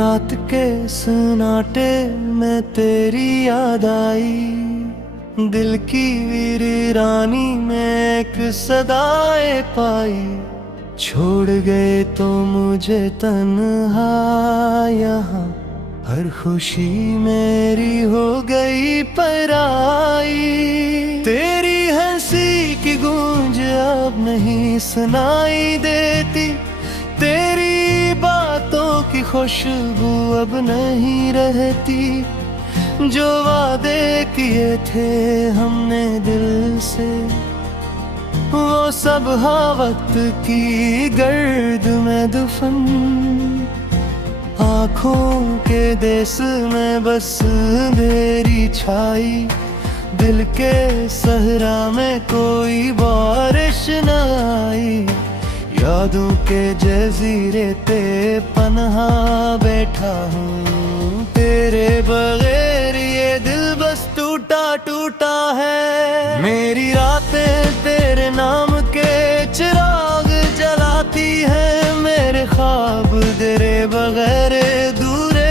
रात के सन्नाटे में तेरी याद आई, दिल की वीरानी में एक सदाएं पाई। छोड़ गए तो मुझे तन्हा यहाँ, हर खुशी मेरी हो गई पराई। तेरी हंसी की गूंज अब नहीं सुनाई देती, तेरी बातों की खुशबू अब नहीं रहती। जो वादे किए थे हमने दिल से, वो सब वक्त की गर्द में दफन। आँखों के देश में बस अंधेरी छाई, दिल के सहरा में कोई बारिश न आई। यादों के जजीरे पे पन्हा बैठा हूँ, तेरे बगैर ये दिल बस टूटा टूटा है। मेरी रातें तेरे नाम के चिराग जलाती हैं, मेरे ख्वाब तेरे बगैर अधूरे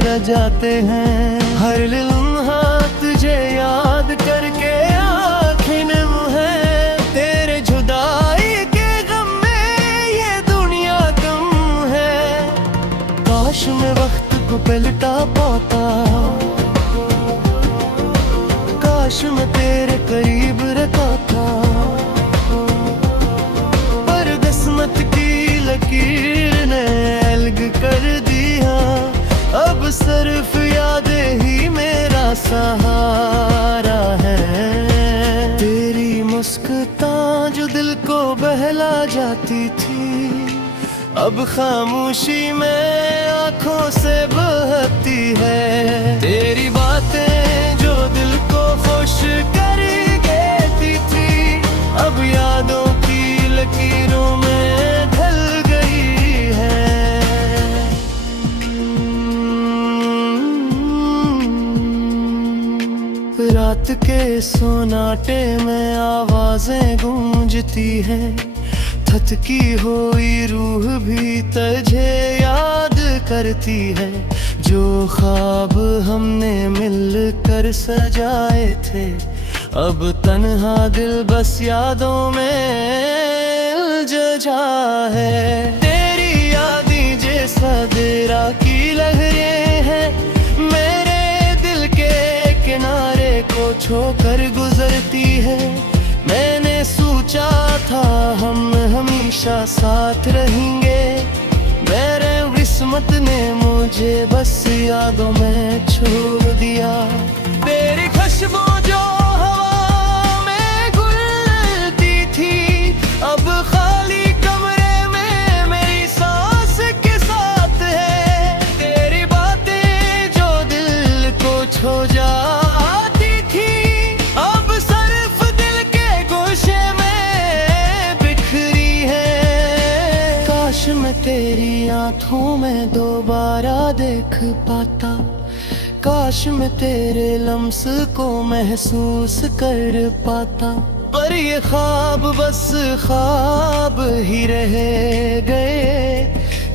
रह जाते हैं। हर लम्हा तुझे याद करके आँखें नम है, तेरे जुदाई के गम में ये दुनिया कम है। काश मैं वक्त को पलटा पाता, काश मैं तेरे करीब रहता था, पर किस्मत की लकीर ने अलग कर दिया। अब सिर्फ यादें ही मेरा सहारा है। तेरी मुस्कान जो दिल को बहला जाती थी, अब खामोशी में आंखों से बहती है। तेरी बातें जो दिल को खुश कर देती थी, अब यादों की लकीरों में ढल गई है। रात के सोनाटे में आवाजें गूंजती हैं, थकी हुई रूह भी तुझे याद करती है। जो ख्वाब हमने मिलकर सजाए थे, अब तन्हा दिल बस यादों में उलझा है। तेरी यादें जैसा देरा की लहरें हैं, मेरे दिल के किनारे को छोकर गुजरती है। मैंने सोचा था हम हमेशा साथ रहेंगे, मेरे किस्मत ने मुझे बस यादों में छोड़ दिया। तेरी खुशबू जो हवा में घुलती थी, अब खाली कमरे में मेरी सांस के साथ है। तेरी बातें जो दिल को छू जाती थी, अब सिर्फ दिल के गोशे में बिखरी है। काश मैं तेरी आंखों में दोबारा देख पाता, काश मैं तेरे लम्स को महसूस कर पाता, पर ये ख्वाब बस ख्वाब ही रह गए।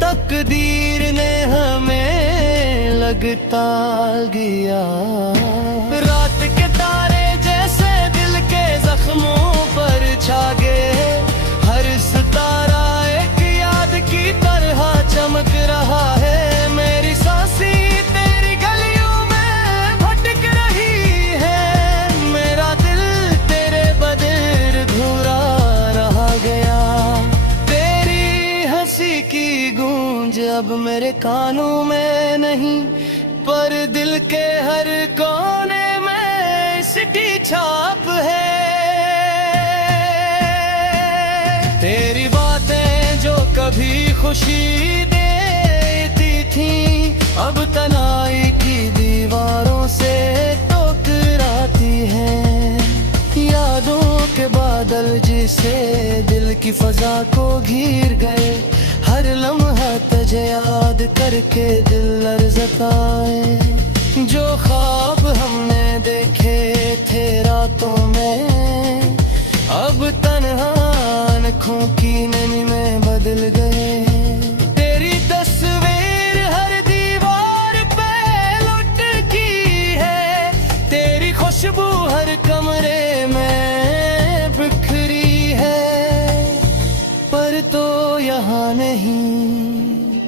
तकदीर ने हमें लगता गया। रात के तारे जैसे दिल के जख्मों पर छा गए, हर सितारा एक याद की तरह चमक रहा है। मेरी सांसी तेरी गलियों में भटक रही है, मेरा दिल तेरे बगैर अधूरा रह गया। तेरी हंसी की गूंज अब मेरे कानों में नहीं, पर दिल के हर कोने में इसकी छाप है। तेरी बातें जो कभी खुशी देती थी, अब तनाई की दीवारों से टकराती हैं। यादों के बादल जिसे दिल की फजा को घिर गए, हर लम्हा तुझे याद करके दिल लरज़ता है। जो ख्वाब हमने देखे थे रातों में, अब तन्हा आँखों की नमी में बदल गए। तेरी तस्वीर हर दीवार हर कमरे में बिखरी है, पर तो यहाँ नहीं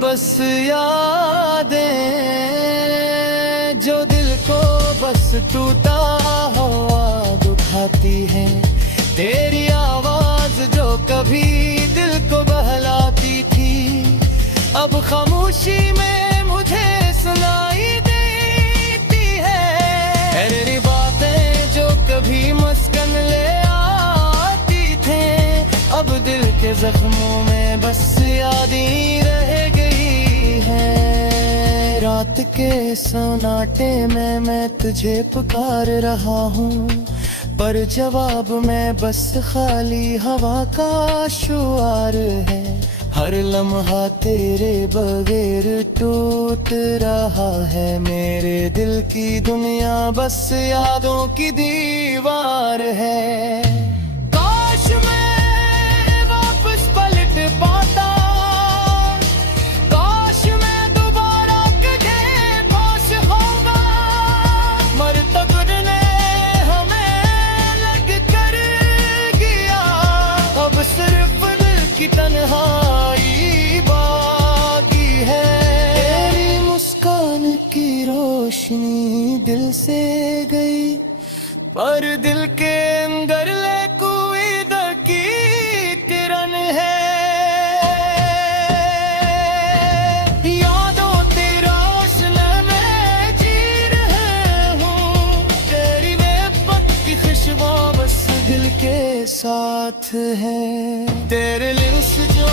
बस यादें जो दिल को बस टूटा हुआ दुखाती है। तेरी आवाज जो कभी दिल को बहलाती थी, अब खामोशी में मुझे सुनाई देती है। तेरी बातें जो कभी मस्कन ले आती थे, अब दिल के जख्मों में बस याद ही रह गई है। रात के सन्नाटे में मैं तुझे पुकार रहा हूँ, पर जवाब में बस खाली हवा का शुआर है। हर लम्हा तेरे बगैर टूट रहा है, मेरे दिल की दुनिया बस यादों की दीवार है। काश मैं वापस पलट पाता, काश मैं दोबारा कदे पास होगा, मर तकदीर ने हमें लग कर गया। अब सिर्फ दिल की तन्हाई बाकी है। तेरी मुस्कान की रोशनी दिल से गई, पर दिल के अंदर ले कोई दर की किरण है। यादों तेरा हौसला मैं जी रहा हूँ, तेरी बेपत की खुशबू बस दिल के साथ है। तेरे लिप्स जो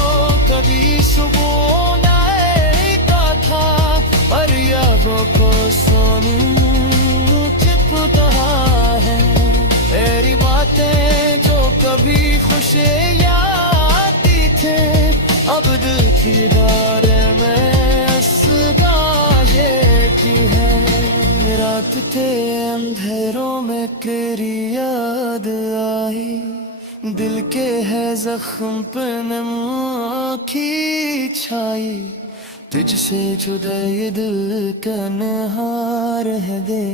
कभी सुकून का था, पर यादों को सोनू चिपका है। तेरी बातें जो कभी खुशी आती थे, अब दिल की बारे में असगाहे की है। रात के अंधेरों में तेरी याद आई, दिल के है जख्म पे नमकी छाई। तुझसे जुदा ये दिल कन्हार है दे,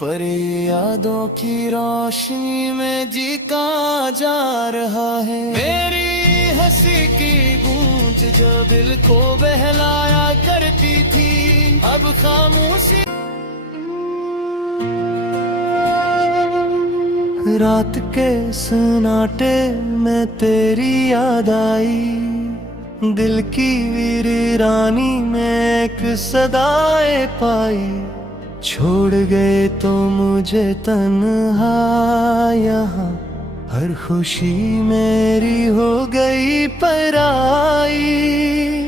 पर यादों की रोशनी में जी का जा रहा है। मेरी हंसी की गूंज जो दिल को बहलाया करती थी, अब खामोशी। रात के सन्नाटे में तेरी याद आई, दिल की वीरानी में एक सदाएं पाई। छोड़ गए तो मुझे तन्हा यहाँ, हर खुशी मेरी हो गई पराई।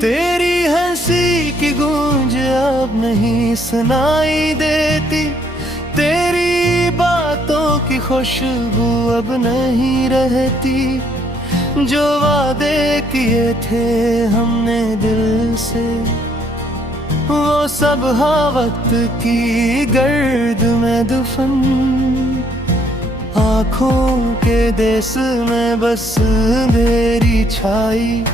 तेरी हंसी की गूंज अब नहीं सुनाई देती, तेरी बातों की खुशबू अब नहीं रहती। जो वादे किए थे हमने दिल से, वो सब हाँ वक्त की गर्द में दफन। आँखों के देश में बस अंधेरी छाई,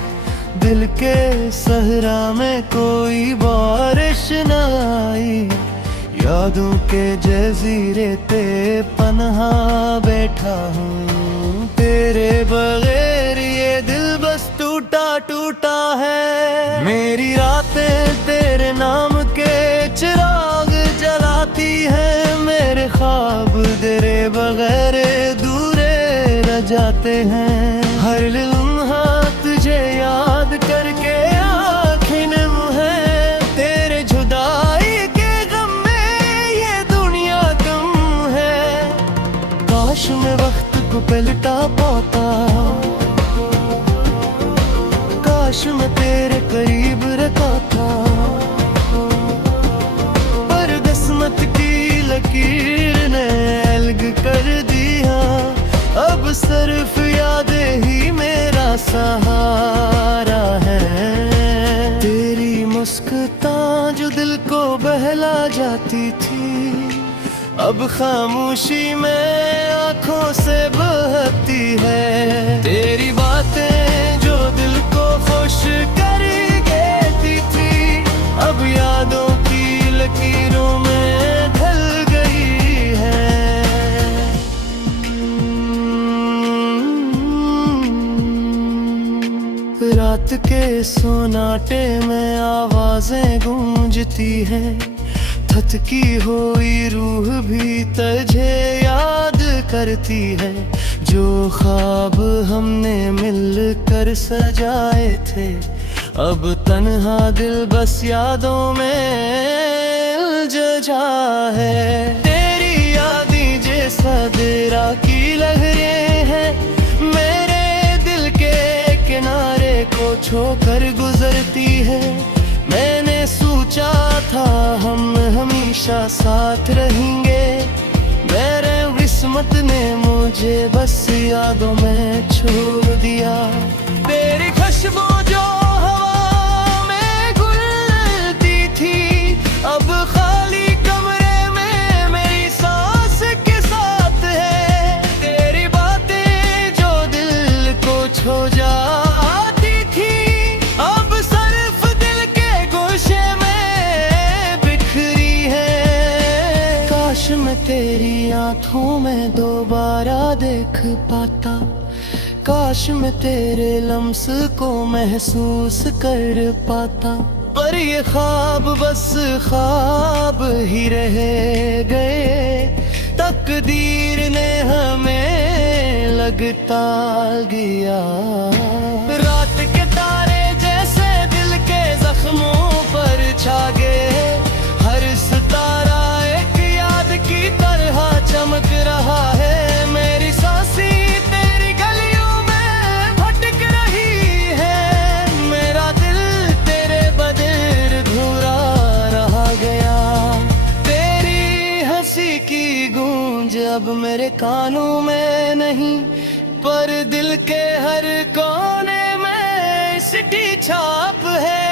दिल के सहरा में कोई बारिश न आई। यादों के जजीरे पे पन्हा बैठा हूँ, तेरे बगैर ये दिल बस टूटा टूटा है। मेरी रातें तेरे नाम के चिराग जलाती हैं, मेरे ख्वाब तेरे बगैर दूरे रह जाते हैं। हर लम्हा तुझे याद करके आँखें नम है, तेरे जुदाई के गम में ये दुनिया कम है। काश मैं वक्त को पलटा पाता, काश मैं तेरे करीब रखा था, पर किस्मत की लकीर ने अलग कर दिया। अब सिर्फ यादें ही मेरा सहारा है। तेरी मुस्कान जो दिल को बहला जाती थी, अब खामोशी में आंखों से बहती है। तेरी बातें जो दिल को खुश कर देती थी, अब यादों की लकीरों में ढल गई है। सोनाटे में आवाजें गूंजती हैं, थथकी हुई रूह भी तुझे याद करती है। जो ख्वाब हमने मिलकर सजाए थे, अब तन्हा दिल बस यादों में उलझ जा है। तेरी यादें जैसा दरिया की लहरें हैं, मेरे दिल के किनारे को छोकर गुजरती है। मैंने सोचा था हम हमेशा साथ रहेंगे, मेरे किस्मत ने मुझे बस यादों में छोड़ दिया। तेरी खुशबू जो हवा में घुलती थी, अब खाली कमरे में मेरी सांस के साथ है। तेरी बातें जो दिल को छू जाती थी, अब सिर्फ दिल के गोशे में बिखरी है। काश मैं तेरी आंखों में दोबारा देख पाता, काश मैं तेरे लम्स को महसूस कर पाता। पर ये ख्वाब बस ख्वाब ही रह गए, तकदीर ने हमें लगता गया। रात के तारे जैसे दिल के जख्मों पर छा गए, हर सितारा एक याद की तरह चमक रहा है। मेरी सांसें तेरी गलियों में भटक रही है, मेरा दिल तेरे बगैर अधूरा रह गया। तेरी हंसी की गूंज अब मेरे कानों में नहीं, पर दिल के हर कोने में इसकी छाप है।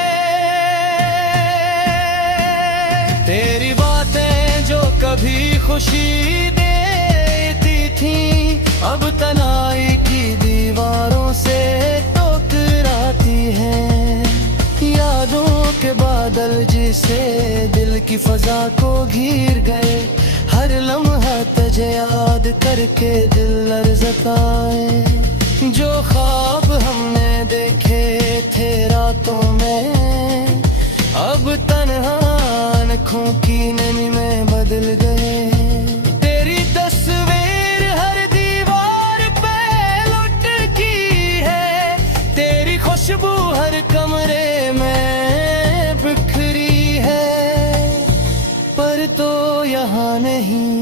तेरी बातें जो कभी खुशी देती थी, अब तन्हाई की दीवारों से टकराती हैं। यादों के बादल जिसे दिल की फजा को घिर गए, हर लम्हा तुझे याद करके दिल लरज़ता है। जो ख्वाब हमने देखे थे रातों में, अब तन्हा आँखों की नमी में बदल गए। तेरी तस्वीर हर दीवार पे लुटकी है, तेरी खुशबू हर कमरे में बिखरी है। पर तो यहाँ नहीं,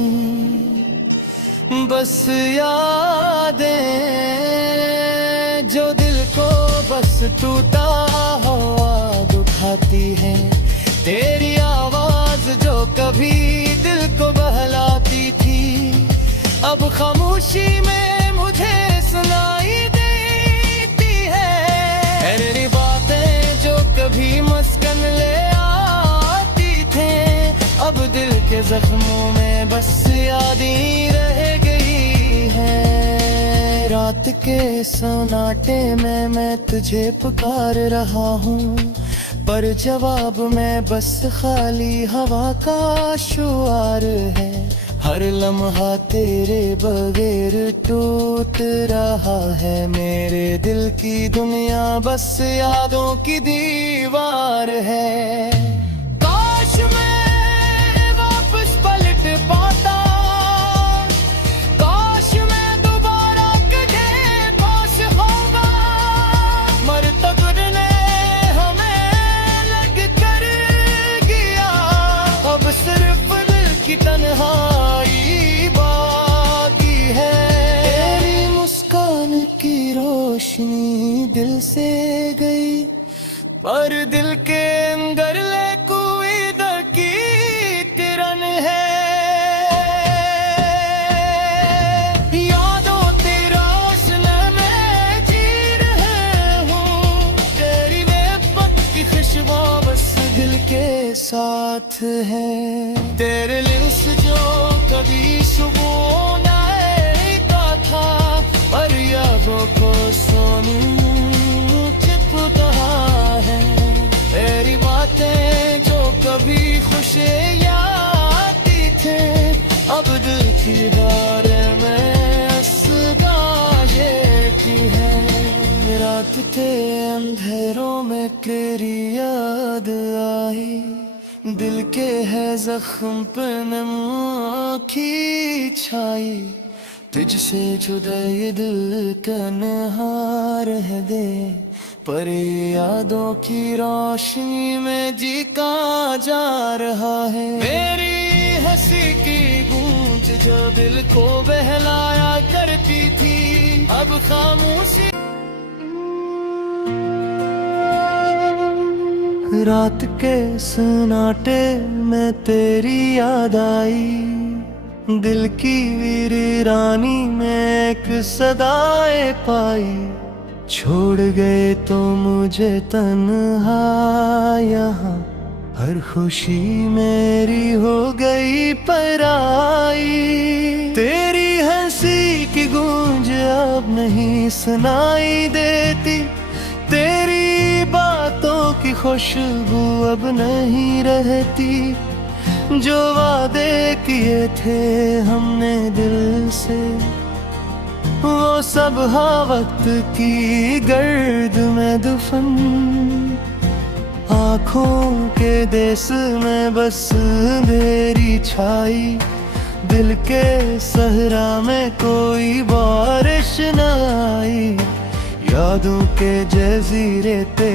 बस यादें जो दिल को बस टूटा हुआ दुखाती है। तेरी आवाज जो कभी दिल को बहलाती थी, अब खामोशी में मुझे सुनाई देती है। तेरी बातें जो कभी मस्कन ले आती थे, अब दिल के जख्मों में बस यादें रह गई है। रात के सोनाटे में मैं तुझे पुकार रहा हूँ, पर जवाब में बस खाली हवा का शुआर है। हर लम्हा तेरे बगैर टूट रहा है, मेरे दिल की दुनिया बस यादों की दीवार है। काश मैं वापस पलट पाता, काश मैं दोबारा कदे पास होगा, मर तकदीर ने सिर्फ दिल की तन्हाई बाकी है। तेरी मुस्कान की रोशनी दिल से गई, पर दिल के अंदर ले कोई दर की किरण है। यादों तेरा असला मैं जी रहा हूँ, तेरी बेपत की खुशबू बस दिल के साथ है। तेरे लिप्स जो कभी सुबह नाता था, पर यादों को सोनू चिपका है। तेरी बातें जो कभी खुशी आती थे, अब दिल की बारे में असगाए की है। रात बीते अंधेरों में तेरी याद आई, दिल के है जख्म पे नम की छाई, तुझसे जुदा ये दिल तन्हा रह दे, पर यादों की रोशनी में जीता जा रहा है। मेरी हंसी की गूंज जो दिल को बहलाया करती थी, अब खामोशी। रात के सन्नाटे में तेरी याद आई, दिल की वीरानी में एक सदाएं पाई, छोड़ गए तो मुझे तन्हा यहाँ, हर खुशी मेरी हो गई पराई। तेरी हंसी की गूंज अब नहीं सुनाई देती, तेरी बातों की खुशबू अब नहीं रहती, जो वादे किए थे हमने दिल से वो सब वक्त की गर्द में दफन। आँखों के देश में बस अंधेरी छाई, दिल के सहरा में कोई बारिश न आई, यादों के जजीरे पे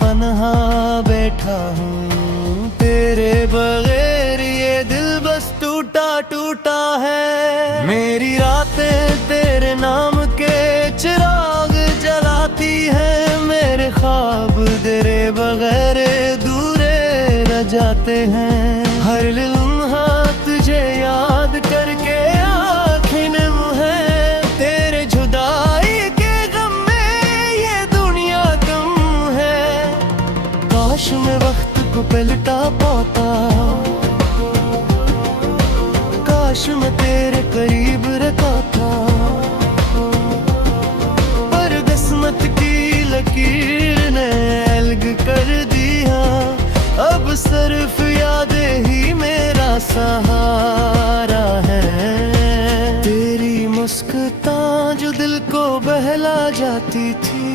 पन्हा बैठा हूँ, तेरे बगैर ये दिल बस टूटा टूटा है। मेरी रातें तेरे नाम के चिराग जलाती हैं, मेरे ख्वाब तेरे बगैर दूरे रह जाते हैं, हर लम्हा तुझे याद करके आँखें नम है, तेरे जुदाई के गम में ये दुनिया कम है। काश मैं वक्त को पलटा पाता, काश मैं तेरे करीब रहता था, पर किस्मत की लकीर ने अलग कर दिया, अब सिर्फ यादें ही मेरा सहारा है। तेरी मुस्कान जो दिल को बहला जाती थी,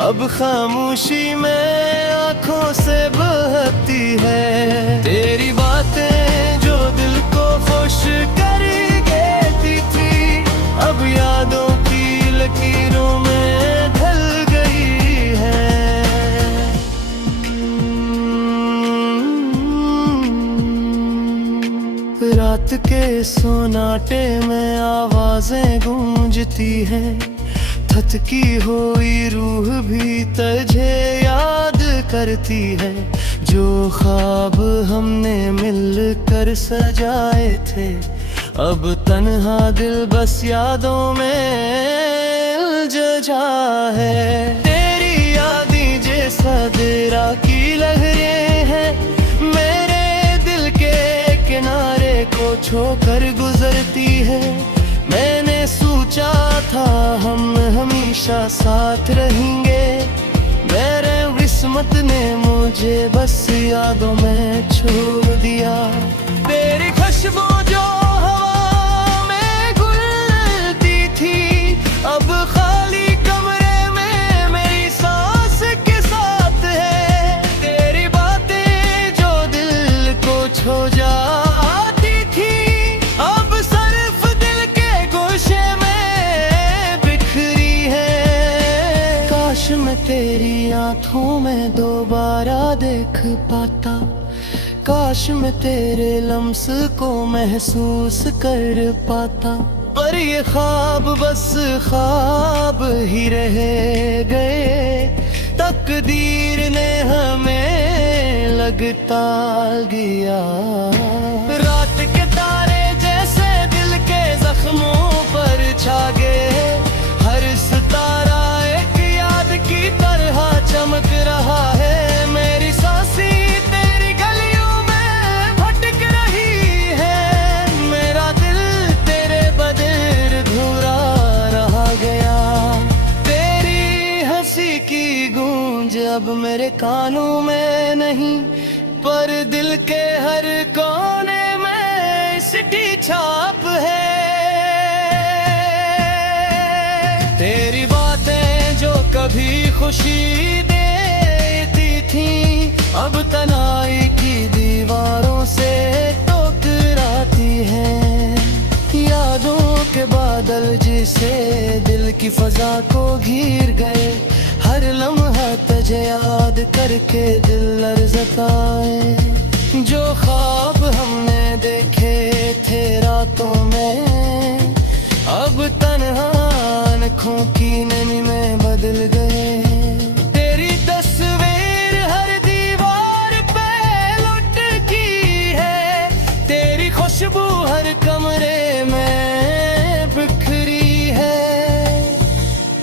अब खामोशी में आंखों से बहती है। तेरी बातें जो दिल को खुश कर देती थी, अब यादों की लकीरों में ढल गई है। रात के सोनाटे में आवाजें गूंजती हैं, थकी हुई रूह भी तुझे याद करती है, जो ख्वाब हमने मिलकर सजाए थे, अब तन्हा दिल बस यादों में उलझ जा है। तेरी यादें जैसा दरिया की लहरें हैं, मेरे दिल के किनारे को छोकर गुजरती है, मैंने सोचा था हम हमेशा साथ रहेंगे, मेरे किस्मत ने मुझे बस यादों में छोड़ दिया। तेरी खुशबू जो हवा में घुलती थी, अब खाली कमरे में मेरी सांस के साथ है, तेरी बातें जो दिल को छू जाती थी, अब सिर्फ दिल के गोशे में बिखरी है। काश मैं तेरी आंखों में दोबारा देख पाता, काश मैं तेरे लम्स को महसूस कर पाता, पर ये ख्वाब बस ख्वाब ही रह गए, तकदीर ने हमें लगता गया। रात के तारे जैसे दिल के जख्मों पर छा गए, हर सितारा एक याद की तरह चमक रहा है, मेरी सांसें तेरी गलियों में भटक रही है, मेरा दिल तेरे बगैर अधूरा रह गया। तेरी हंसी की गूंज अब मेरे कानों में नहीं, पर दिल के हर कोने में सिटी छाप है। तेरी बातें जो कभी खुशी देती थी, अब तनाई की दीवारों से टकराती है। यादों के बादल जिसे दिल की फजा को घिर गए, हर लम्हा तुझे याद करके दिल लरज़ता है। जो ख्वाब हमने देखे थे रातों में, अब तन्हा आँखों की नमी में बदल गए। तेरी तस्वीर हर दीवार पे लुटकी है, तेरी खुशबू हर कमरे में बिखरी है।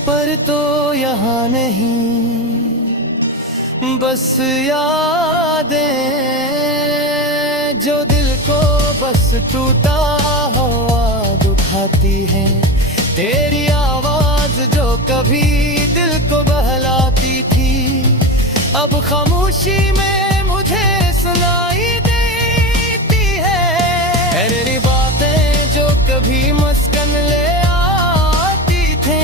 पर तो यहाँ नहीं, बस यादें जो दिल को बस टूटा हुआ दुखाती है। तेरी आवाज जो कभी दिल को बहलाती थी, अब खामोशी में मुझे सुनाई देती है। तेरी बातें जो कभी मस्कन ले आती थे,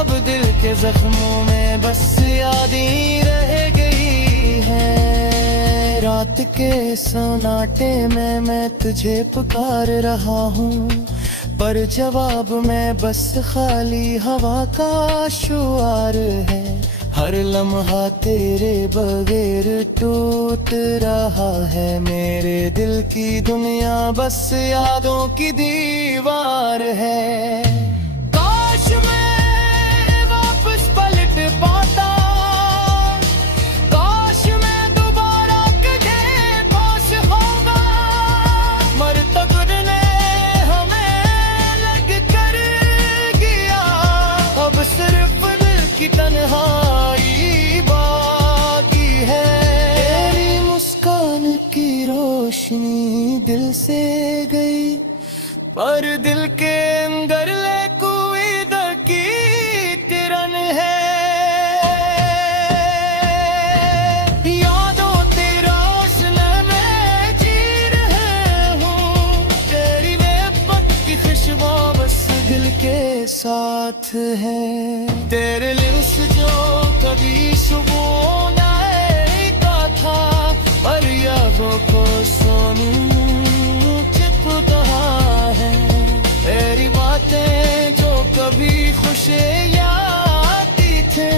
अब दिल के जख्मों में बस याद ही रह गई है। रात के सन्नाटे में मैं तुझे पुकार रहा हूँ, पर जवाब में बस खाली हवा का शुआर है। हर लम्हा तेरे बगैर टूट रहा है, मेरे दिल की दुनिया बस यादों की दीवार है। काश मैं वापस पलट पाता, काश मैं दोबारा कदे पास होगा, मरता गुजरने सिर्फ दिल की तन्हाई बाकी है। तेरी मुस्कान की रोशनी दिल से गई, पर दिल के अंदर ले कोई दर्द की किरण है। यादों तेरा असला मैं जी रहा हूँ, तेरी बेपत की खुशबू बस दिल के साथ है। तेरे लिप्स जो कभी सुबह नाई का था, पर यादों को सोनू चिपका है। तेरी बातें जो कभी खुशी आती थे,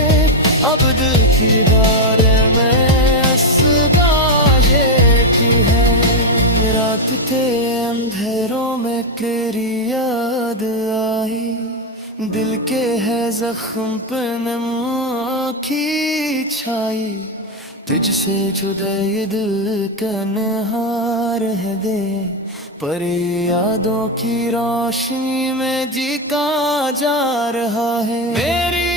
अब दिल की बारे में असगाए की है। रात के अंधेरों में तेरी याद आई, दिल के है जख्म पे नम की छाई। तुझसे जुदा ये दिल का नहार है दे, पर यादों की रोशनी में जी का जा रहा है। मेरी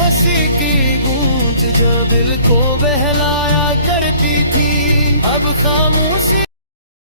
हंसी की गूंज जो दिल को बहलाया करती थी, अब खामोशी